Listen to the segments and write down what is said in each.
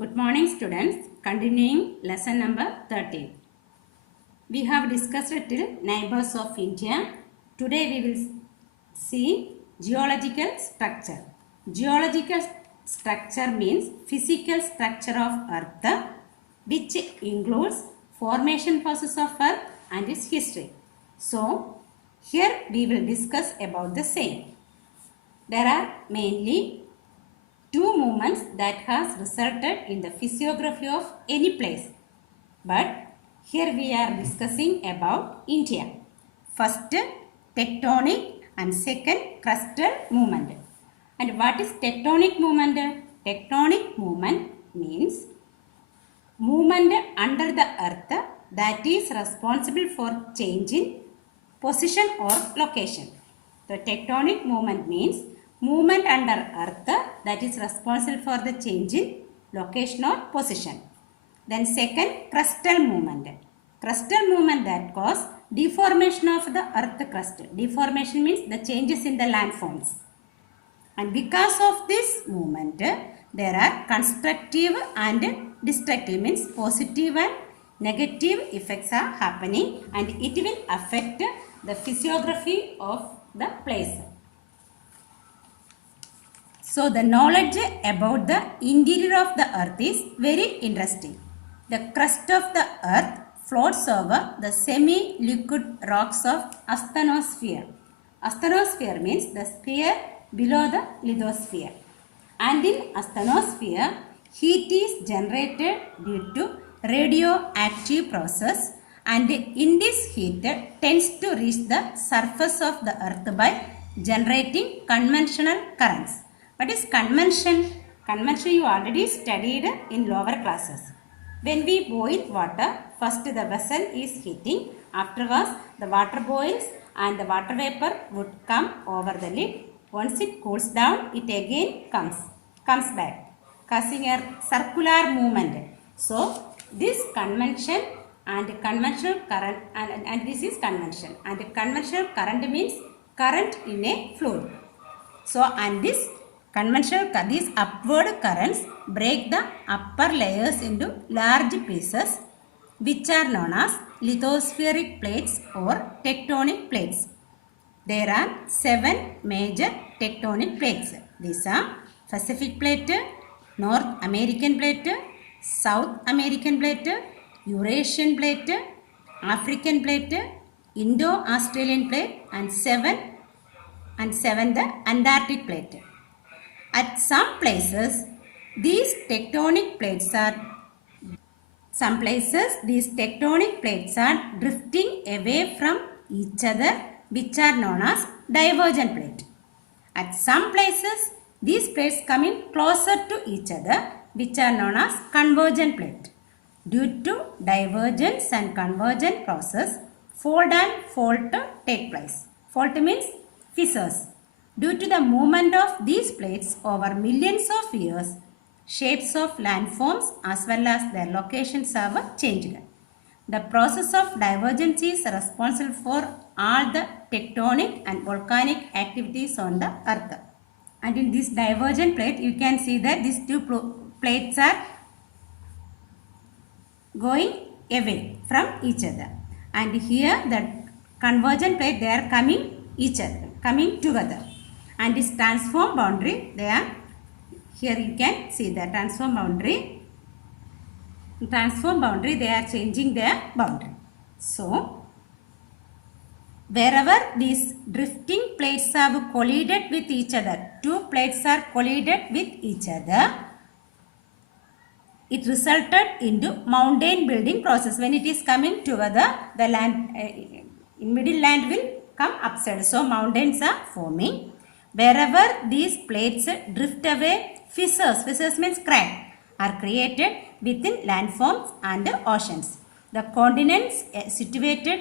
Good morning students, continuing lesson number 13. We have discussed till neighbors of India. Today we will see geological structure. Geological structure means physical structure of earth which includes formation process of earth and its history. So here we will discuss about the same. There are mainly two movements that has resulted in the physiography of any place. But here we are discussing about India. First tectonic and second crustal movement. And what is tectonic movement? Tectonic movement means movement under the earth that is responsible for change in position or location. The tectonic movement means movement under earth that is responsible for the change in location or position. Then second, crustal movement. Crustal movement that cause deformation of the earth crust. Deformation means the changes in the landforms. And because of this movement, there are constructive and destructive, means positive and negative effects are happening, and it will affect the physiography of the place. So the knowledge about the interior of the earth is very interesting. The crust of the earth floats over the semi-liquid rocks of asthenosphere. Asthenosphere means the sphere below the lithosphere. And in asthenosphere, heat is generated due to radioactive process, and in this heat tends to reach the surface of the earth by generating conventional currents. What is convention? Convention you already studied in lower classes. When we boil water, first the vessel is heating. Afterwards, the water boils and the water vapor would come over the lid. Once it cools down, it again comes back, causing a circular movement. So, this convention and conventional current, and this is convention. And conventional current means current in a fluid. So, and these upward currents break the upper layers into large pieces, which are known as lithospheric plates or tectonic plates. There are 7 major tectonic plates. These are Pacific plate, North American plate, South American plate, Eurasian plate, African plate, Indo-Australian plate, and 7 the Antarctic plate. At some places, these tectonic plates are drifting away from each other, which are known as divergent plate. At some places, these plates coming closer to each other, which are known as convergent plate. Due to divergence and convergent process, fold and fault take place. Fault means fissures. Due to the movement of these plates over millions of years, shapes of landforms as well as their locations have changed. The process of divergence is responsible for all the tectonic and volcanic activities on the earth. And in this divergent plate, you can see that these two plates are going away from each other. And here the convergent plate, they are coming together. And this transform boundary, here you can see the transform boundary, they are changing their boundary. So, wherever these drifting plates have collided with each other, two plates are collided with each other, it resulted into mountain building process. When it is coming together, the land, in middle land will come upside. So, mountains are forming. Wherever these plates drift away, fissures means crack, are created within landforms and oceans. The continents situated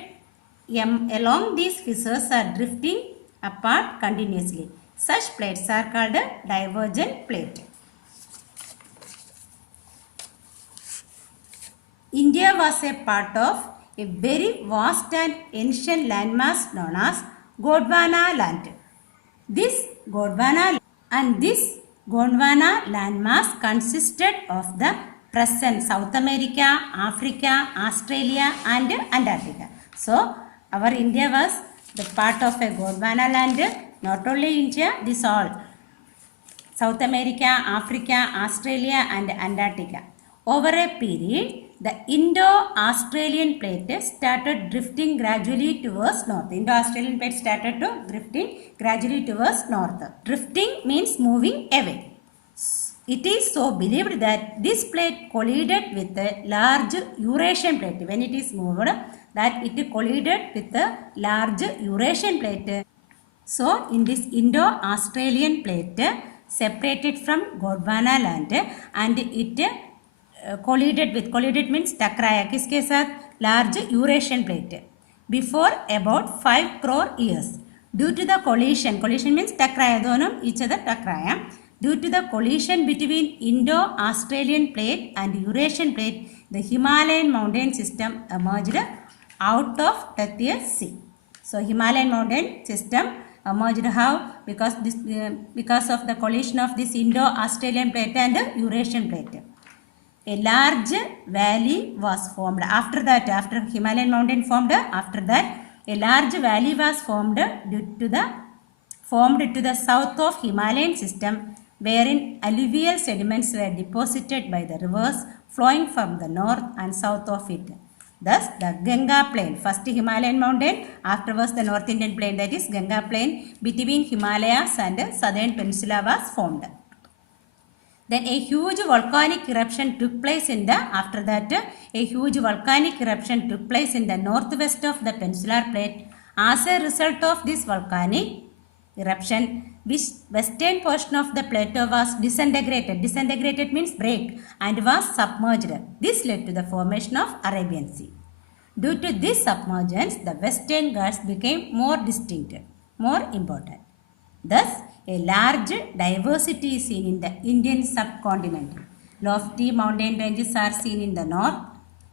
along these fissures are drifting apart continuously. Such plates are called a divergent plate. India was a part of a very vast and ancient landmass known as Gondwana land. This Gondwana and this Gondwana landmass consisted of the present South America, Africa, Australia and Antarctica. So our India was the part of a Gondwana land. Not only India, this all South America, Africa, Australia and Antarctica. Over a period, the Indo-Australian plate started drifting gradually towards north. Indo-Australian plate started to drifting gradually towards north. Drifting means moving away. It is so believed that this plate collided with a large Eurasian plate. When it is moved, that it collided with a large Eurasian plate. So, in this Indo-Australian plate separated from Gondwana land and it collided means टकराया किसके साथ large Eurasian plate before about 5 crore years. Due to the collision means टकराया दोनों each other टकराया. Due to the collision between Indo-Australian plate and Eurasian plate, the Himalayan mountain system emerged out of Tethys Sea. So Himalayan mountain system emerged how? Because of the collision of this Indo-Australian plate and Eurasian plate. A large valley was formed. After that, after Himalayan mountain formed, after that a large valley was formed to the south of Himalayan system, wherein alluvial sediments were deposited by the rivers flowing from the north and south of it. Thus, the Ganga plain, first Himalayan mountain, afterwards the North Indian plain, that is Ganga plain between Himalayas and southern peninsula was formed. Then a huge volcanic eruption took place in the, after that a huge volcanic eruption took place in the northwest of the peninsular plate. As a result of this volcanic eruption, which western portion of the plateau was disintegrated. Disintegrated means break and was submerged. This led to the formation of Arabian Sea. Due to this submergence, the Western Ghats became more distinct, more important. Thus, a large diversity is seen in the Indian subcontinent. Lofty mountain ranges are seen in the north.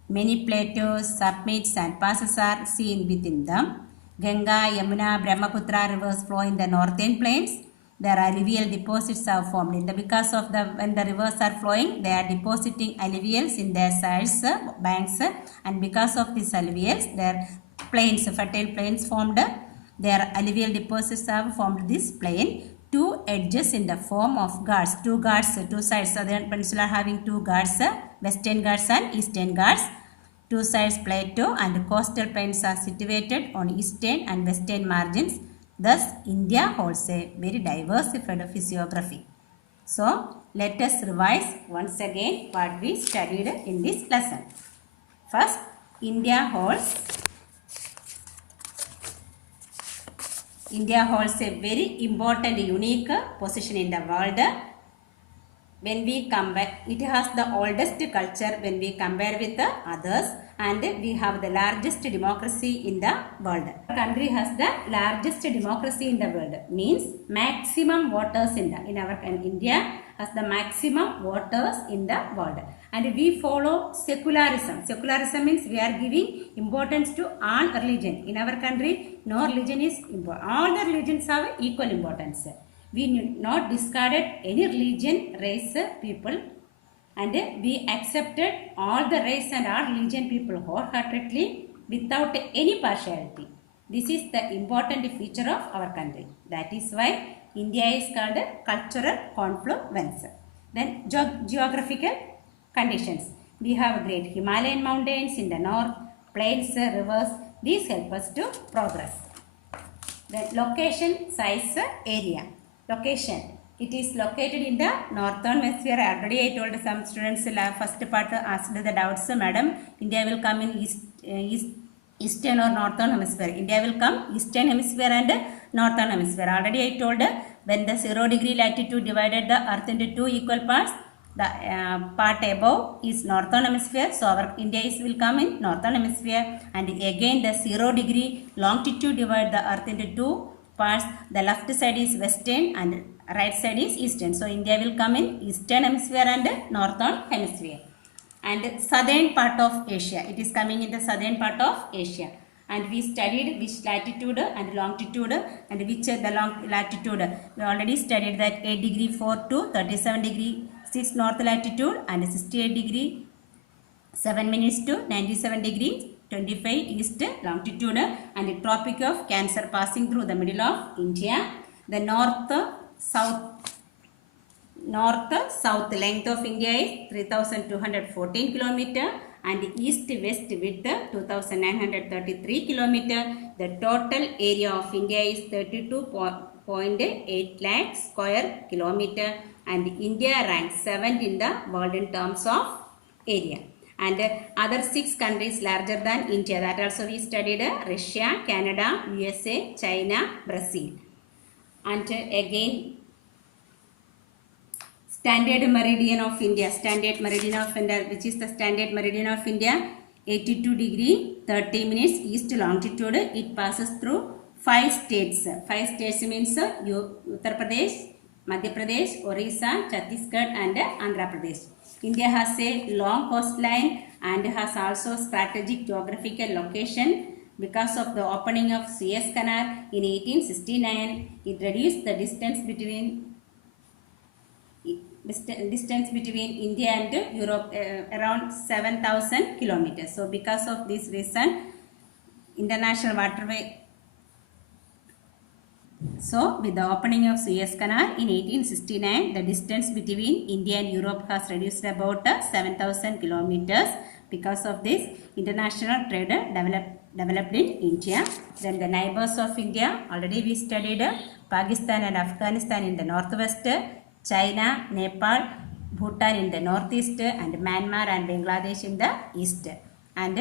Many plateaus, summits and passes are seen within them. Ganga, Yamuna, Brahmaputra rivers flow in the northern plains. Their alluvial deposits are formed in the, because of the, when the rivers are flowing, they are depositing alluvials in their sides, banks, and because of these alluvials, their plains, fertile plains formed. Their alluvial deposits have formed this plain. Two edges in the form of Ghats, two sides, southern peninsula having two Ghats, western Ghats and eastern Ghats. Two sides plateau and coastal plains are situated on eastern and western margins. Thus, India holds a very diversified physiography. So, let us revise once again what we studied in this lesson. First, India holds a very important, unique position in the world. When we compare, it has the oldest culture when we compare with the others, and we have the largest democracy in the world. Our country has the largest democracy in the world, means maximum voters in our India has the maximum voters in the world. And we follow secularism. Secularism means we are giving importance to all religion. In our country, no religion is important. All the religions have equal importance. We not discarded any religion, race, people, and we accepted all the race and all religion people wholeheartedly without any partiality. This is the important feature of our country. That is why India is called a cultural confluence. Then geographical conditions. We have great Himalayan mountains in the north, plains, rivers. These help us to progress. Then location, size, area. Location. It is located in the northern hemisphere. Already I told some students first part asked the doubts, madam, India will come in eastern or northern hemisphere. India will come eastern hemisphere and northern hemisphere. Already I told when the 0 degree latitude divided the earth into two equal parts, the part above is northern hemisphere, so our India will come in northern hemisphere, and again the 0 degree longitude divide the earth into two parts. The left side is western and right side is eastern, so India will come in eastern hemisphere and northern hemisphere. And southern part of Asia, it is coming in the southern part of Asia. and we studied which latitude and longitude and which the long latitude. We already studied that 8 degree 4 to 37 degree 6 north latitude and 68 degree 7 minutes to 97 degree 25 east longitude and the Tropic of Cancer passing through the middle of India. The north-south length of India is 3214 km and east-west width 2933 km. The total area of India is 32.8 lakh square kilometer and India ranks 7th in the world in terms of area. And other 6 countries larger than India, that also we studied: Russia, Canada, USA, China, Brazil. And again, standard meridian of India, which is the standard meridian of India, 82 degree 30 minutes east longitude. It passes through 5 states. 5 states means Uttar Pradesh, Madhya Pradesh, Orissa, Chhattisgarh and Andhra Pradesh. India has a long coastline and has also strategic geographical location. Because of the opening of Suez Canal in 1869, it reduced the distance between India and Europe around 7,000 kilometers. So because of this reason, international waterway. So with the opening of Suez Canal in 1869, the distance between India and Europe has reduced about 7,000 kilometers. Because of this, international trade developed in India. Then the neighbors of India, already we studied Pakistan and Afghanistan in the northwest, China, Nepal, Bhutan in the northeast, and Myanmar and Bangladesh in the east. And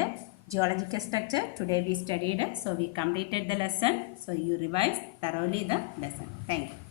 geological structure today we studied, so we completed the lesson. So you revise thoroughly the lesson. Thank you.